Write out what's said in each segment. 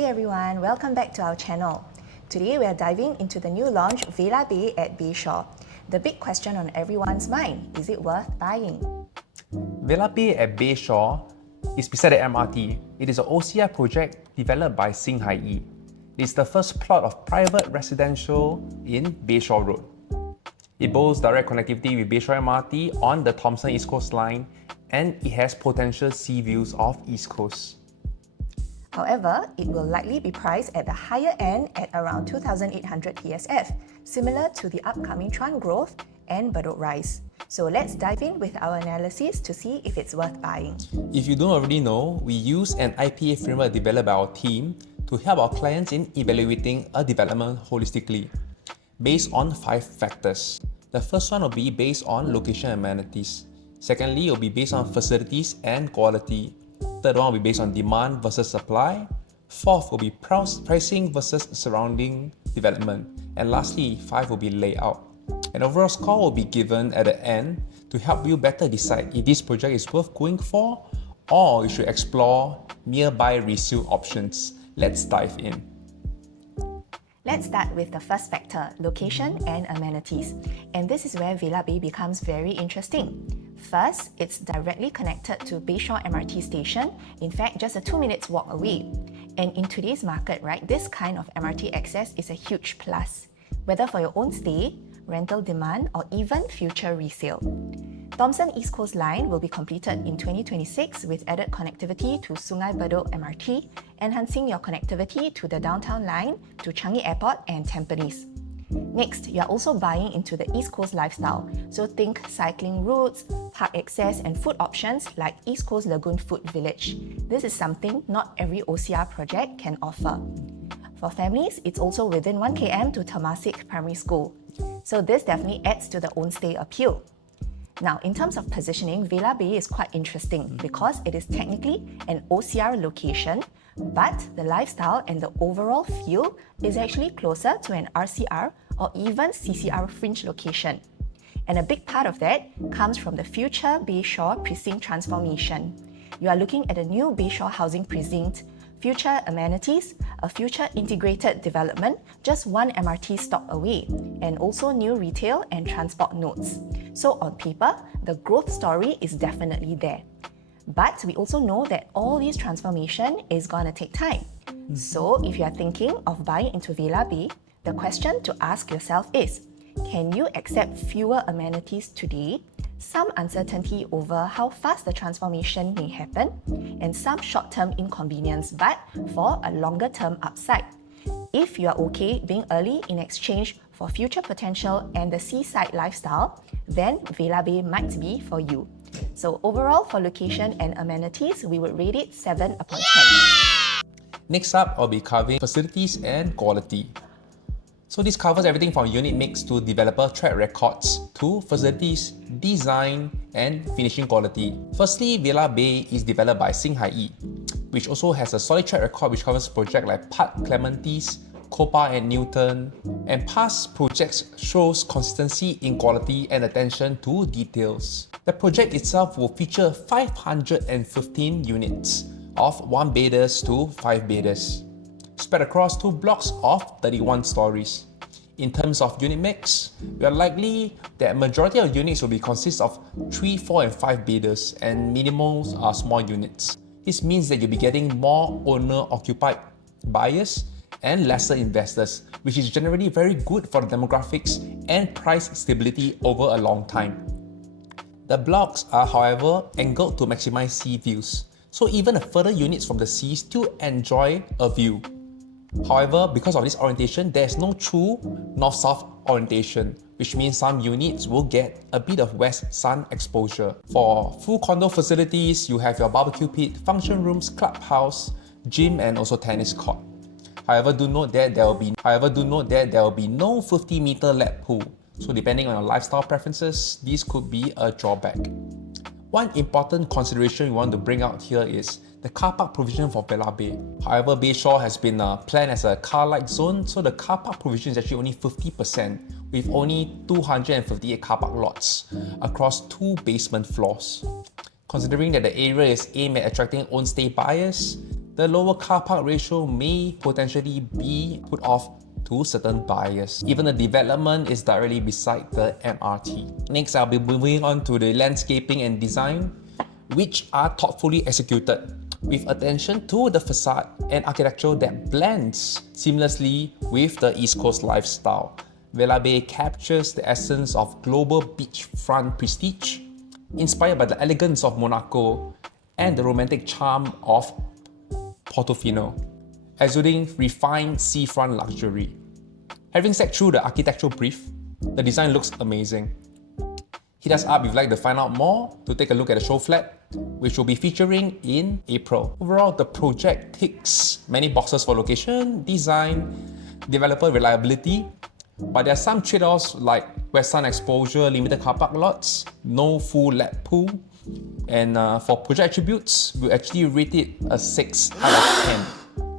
Hey everyone, welcome back to our channel. Today we are diving into the new launch Vela Bay at Bayshore. The big question on everyone's mind, is it worth buying? Vela Bay at Bayshore is beside the MRT. It is an OCR project developed by 𝗁𝗂𝗧𝗧𝗧𝗧. It is the first plot of private residential in Bayshore Road. It boasts direct connectivity with Bayshore MRT on the Thomson East Coast Line, and it has potential sea views of East Coast. However, it will likely be priced at the higher end at around 2,800 PSF, similar to the upcoming 𝗃𝗵𝗶𝗀𝗲 and Bedok Rise. So let's dive in with our analysis to see if it's worth buying. If you don't already know, we use an IPA framework developed by our team to help our clients in evaluating a development holistically, based on 5 factors. The first one will be based on location and amenities. Secondly, it will be based on facilities and quality. Third one will be based on demand versus supply. Fourth will be pricing versus surrounding development. And lastly, 5 will be layout. An overall score will be given at the end to help you better decide if this project is worth going for or you should explore nearby resale options. Let's dive in. Let's start with the first factor, location and amenities. And this is where Vela Bay becomes very interesting. First, it's directly connected to Bayshore MRT station, in fact just a 2 minutes walk away. And in today's market, right, this kind of MRT access is a huge plus, whether for your own stay, rental demand, or even future resale. Thomson East Coast Line will be completed in 2026 with added connectivity to 𝗁𝗵𝗶𝗀𝗏 MRT, enhancing your connectivity to the downtown line, to Changi Airport and Tampines. Next, you are also buying into the East Coast lifestyle, so think cycling routes, park access and food options like East Coast Lagoon Food Village. This is something not every OCR project can offer. For families, it's also within 1 km to Temasek Primary School. So this definitely adds to the own stay appeal. Now, in terms of positioning, Vela Bay is quite interesting because it is technically an OCR location, but the lifestyle and the overall feel is actually closer to an RCR or even CCR fringe location. And a big part of that comes from the future Bayshore precinct transformation. You are looking at a new Bayshore housing precinct, future amenities, a future integrated development just 1 MRT stop away, and also new retail and transport nodes. So on paper, the growth story is definitely there. But we also know that all this transformation is gonna take time. So if you are thinking of buying into Vela Bay, the question to ask yourself is, can you accept fewer amenities today, some uncertainty over how fast the transformation may happen, and some short-term inconvenience but for a longer-term upside? If you are okay being early in exchange for future potential and the seaside lifestyle, then Vela Bay might be for you. So overall, for location and amenities, we would rate it 7 upon 10. Next up, I'll be covering facilities and quality. So this covers everything from unit mix to developer track records to facilities, design, and finishing quality. Firstly, Vela Bay is developed by 𝗁𝗂𝗧𝗧𝗧𝗧, which also has a solid track record which covers projects like Park Clementi's, 𝗃𝗶𝗱𝗲 and Newton, and past projects shows consistency in quality and attention to details. The project itself will feature 515 units of 1-bedders to 5-bedders, spread across 2 blocks of 31 stories. In terms of unit mix, we are likely that majority of units will be consist of 3, 4 and 5-bedders and minimals are small units. This means that you'll be getting more owner-occupied buyers and lesser investors, which is generally very good for the demographics and price stability over a long time. The blocks are, however, angled to maximize sea views, so even the further units from the sea still enjoy a view. However, because of this orientation, there is no true north-south orientation, which means some units will get a bit of west sun exposure. For full condo facilities, you have your barbecue pit, function rooms, clubhouse, gym, and also tennis court. However, do note that there will be no 50-meter lap pool. So depending on your lifestyle preferences, this could be a drawback. One important consideration we want to bring out here is the car park provision for Vela Bay. However, Bayshore has been planned as a car-light zone, so the car park provision is actually only 50%, with only 258 car park lots across 2 basement floors. Considering that the area is aimed at attracting own stay buyers, the lower car park ratio may potentially be put off to certain buyers. Even the development is directly beside the MRT. Next, I'll be moving on to the landscaping and design, which are thoughtfully executed with attention to the facade and architecture that blends seamlessly with the East Coast lifestyle. Vela Bay captures the essence of global beachfront prestige, inspired by the elegance of Monaco and the romantic charm of Portofino, exuding refined seafront luxury. Having sat through the architectural brief, the design looks amazing. Hit us up if you'd like to find out more to take a look at the show flat, which will be featuring in April. Overall, the project ticks many boxes for location, design, developer reliability, but there are some trade-offs like west sun exposure, limited car park lots, no full lap pool, and for project attributes, we'll actually rate it a 6 out of 10.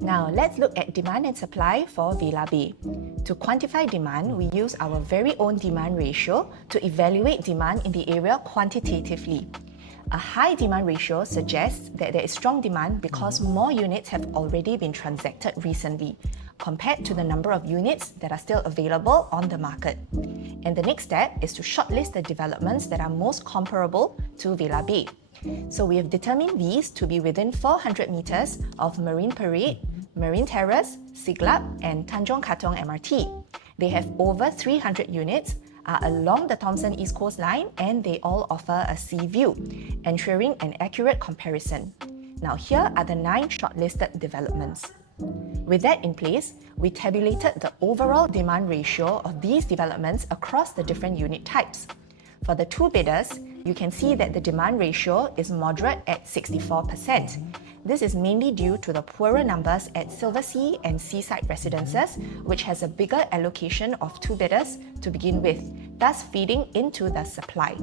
Now, let's look at demand and supply for Vela Bay. To quantify demand, we use our very own demand ratio to evaluate demand in the area quantitatively. A high demand ratio suggests that there is strong demand because more units have already been transacted recently, compared to the number of units that are still available on the market. And the next step is to shortlist the developments that are most comparable to Vela Bay. So we have determined these to be within 400 meters of 𝗁𝗵𝗶𝗯𝗲, Marine Terrace, Siglap, and Tanjong Katong MRT. They have over 300 units, are along the Thomson East Coast Line, and they all offer a sea view, ensuring an accurate comparison. Now here are the 9 shortlisted developments. With that in place, we tabulated the overall demand ratio of these developments across the different unit types. For the 2 bidders, you can see that the demand ratio is moderate at 64%. This is mainly due to the poorer numbers at 𝗃𝗵𝗃𝗃 and Seaside Residences, which has a bigger allocation of 2 bidders to begin with, thus feeding into the supply.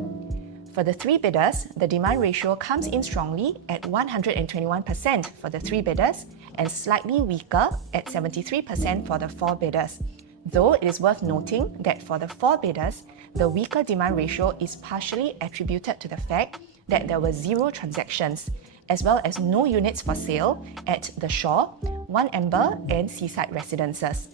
For the 3 bidders, the demand ratio comes in strongly at 121% for the 3 bidders and slightly weaker at 73% for the 4 bidders. Though it is worth noting that for the 4 bidders, the weaker demand ratio is partially attributed to the fact that there were 0 transactions, as well as no units for sale at the Shore, 𝗰𝗵𝗶𝗀, and Seaside Residences.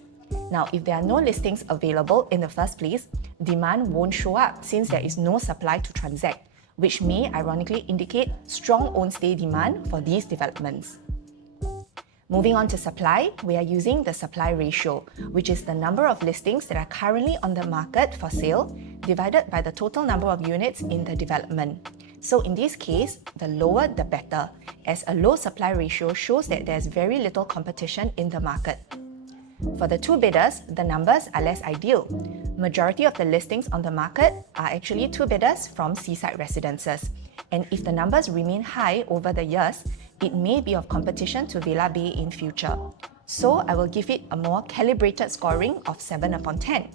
Now, if there are no listings available in the first place, demand won't show up since there is no supply to transact, which may ironically indicate strong own-stay demand for these developments. Moving on to supply, we are using the supply ratio, which is the number of listings that are currently on the market for sale divided by the total number of units in the development. So in this case, the lower the better, as a low supply ratio shows that there's very little competition in the market. For the 2 bidders, the numbers are less ideal. Majority of the listings on the market are actually 2 bidders from Seaside Residences, and if the numbers remain high over the years, it may be of competition to Vela Bay in future. So I will give it a more calibrated scoring of 7 upon 10.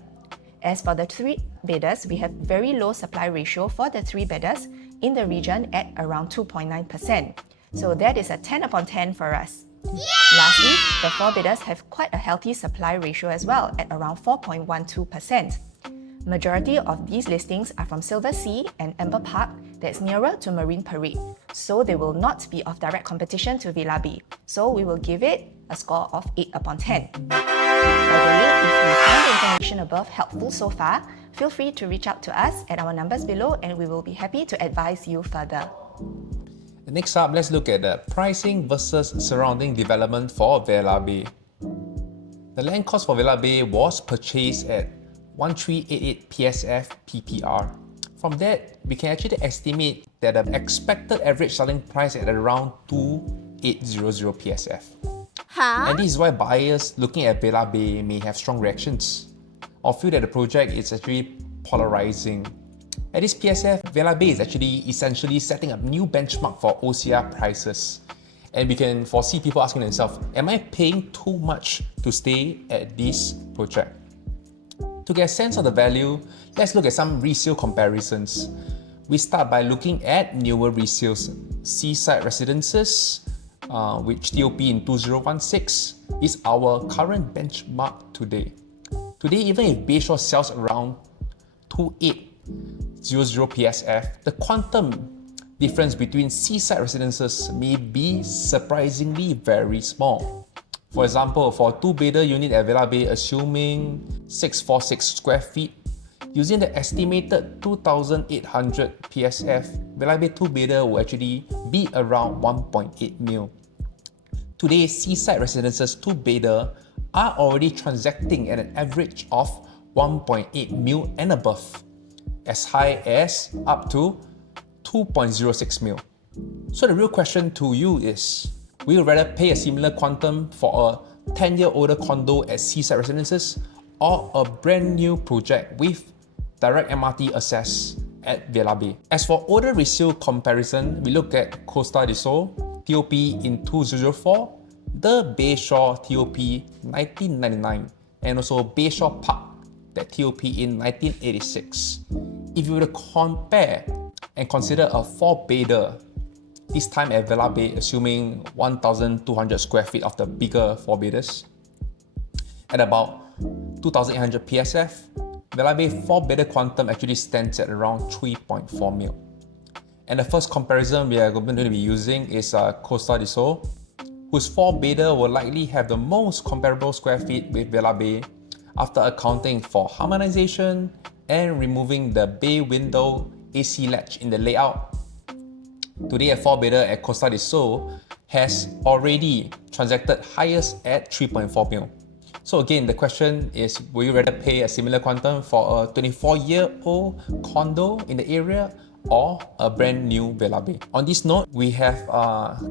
As for the 3 bidders, we have very low supply ratio for the 3 bidders in the region at around 2.9%. So that is a 10 upon 10 for us. Lastly, the 4 bidders have quite a healthy supply ratio as well at around 4.12%. Majority of these listings are from 𝗃𝗵𝗃𝗃 and 𝗹𝗵𝗃𝗃 that's nearer to 𝗁𝗵𝗃𝗃, so they will not be of direct competition to Vela Bay. So we will give it a score of 8 upon 10. By the way, if you found the information above helpful so far, feel free to reach out to us at our numbers below and we will be happy to advise you further. Next up, let's look at the pricing versus surrounding development for Vela Bay. The land cost for Vela Bay was purchased at 1388 PSF PPR. From that, we can actually estimate that the expected average selling price at around 2800 PSF. And this is why buyers looking at Vela Bay may have strong reactions or feel that the project is actually polarizing. At this PSF, Vela Bay is actually essentially setting a new benchmark for OCR prices. And we can foresee people asking themselves, am I paying too much to stay at this project? To get a sense of the value, let's look at some resale comparisons. We start by looking at newer resales. Seaside Residences, which TOP in 2016, is our current benchmark today. Today, even if Bayshore sells around 2800 PSF, the quantum difference between seaside residences may be surprisingly very small. For example, for a 2-bedder unit at Vela Bay, assuming 646 square feet, using the estimated 2,800 PSF, Vela Bay 2-bedder will actually be around 1.8 mil. Today, seaside residences 2-bedder are already transacting at an average of 1.8 mil and above, as high as up to 2.06 mil. So the real question to you is, will you rather pay a similar quantum for a 10-year-older condo at seaside residences or a brand new project with direct MRT access at Vela Bay? As for older resale comparison, we look at 𝗂𝗧𝗧𝗧 TOP in 2004, the Bayshore TOP 1999, and also Bayshore Park, that TOP in 1986. If you were to compare and consider a 4-bedder, this time at Vela Bay, assuming 1,200 square feet of the bigger 4-bedders, at about 2,800 PSF, Vela Bay 4-bedder quantum actually stands at around 3.4 mil. And the first comparison we are going to be using is 𝗂𝗧𝗧𝗧𝗧, whose 4-bedder will likely have the most comparable square feet with Vela Bay after accounting for harmonization and removing the bay window AC latch in the layout. Today, a 4-bedder at 𝗂𝗧𝗧𝗧𝗧 has already transacted highest at 3.4 mil. So again, the question is, will you rather pay a similar quantum for a 24-year-old condo in the area or a brand new Vela Bay? On this note, we have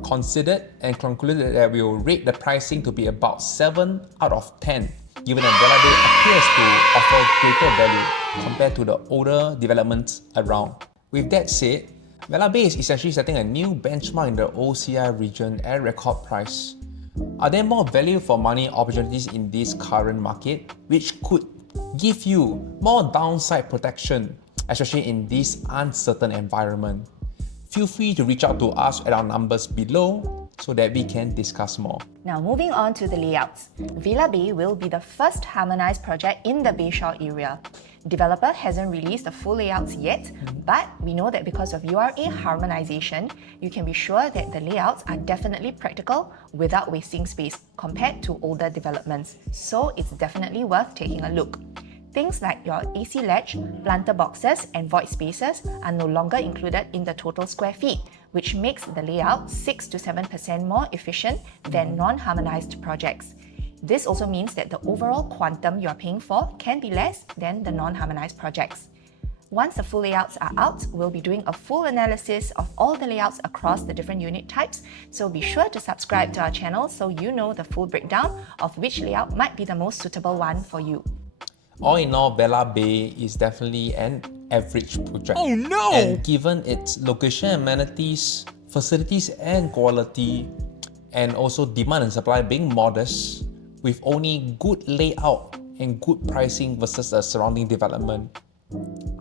considered and concluded that we will rate the pricing to be about 7 out of 10, given that Vela Bay appears to offer greater value compared to the older developments around. With that said, Vela Bay is essentially setting a new benchmark in the OCR region at record price. Are there more value for money opportunities in this current market, which could give you more downside protection, especially in this uncertain environment? Feel free to reach out to us at our numbers below so that we can discuss more. Now moving on to the layouts. Vela Bay will be the first harmonized project in the Bayshore area. Developer hasn't released the full layouts yet, but we know that because of URA harmonization, you can be sure that the layouts are definitely practical without wasting space compared to older developments. So it's definitely worth taking a look. Things like your AC latch, planter boxes, and void spaces are no longer included in the total square feet, which makes the layout 6 to 7% more efficient than non-harmonized projects. This also means that the overall quantum you are paying for can be less than the non-harmonized projects. Once the full layouts are out, we'll be doing a full analysis of all the layouts across the different unit types, so be sure to subscribe to our channel so you know the full breakdown of which layout might be the most suitable one for you. All in all, Vela Bay is definitely an average project. Oh no! And given its location, amenities, facilities and quality, and also demand and supply being modest, with only good layout and good pricing versus a surrounding development,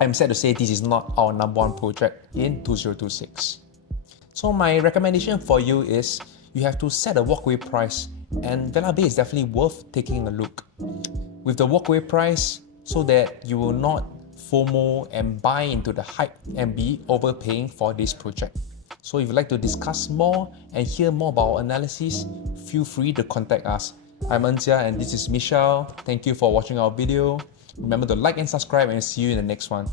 I'm sad to say this is not our #1 project in 2026. So my recommendation for you is you have to set a walkway price, and Vela Bay is definitely worth taking a look. With the walkway price, so that you will not FOMO and buy into the hype and be overpaying for this project. So if you'd like to discuss more and hear more about our analysis, feel free to contact us. I'm 𝗀𝗀𝗧𝗧 and this is Michelle. Thank you for watching our video. Remember to like and subscribe, and see you in the next one.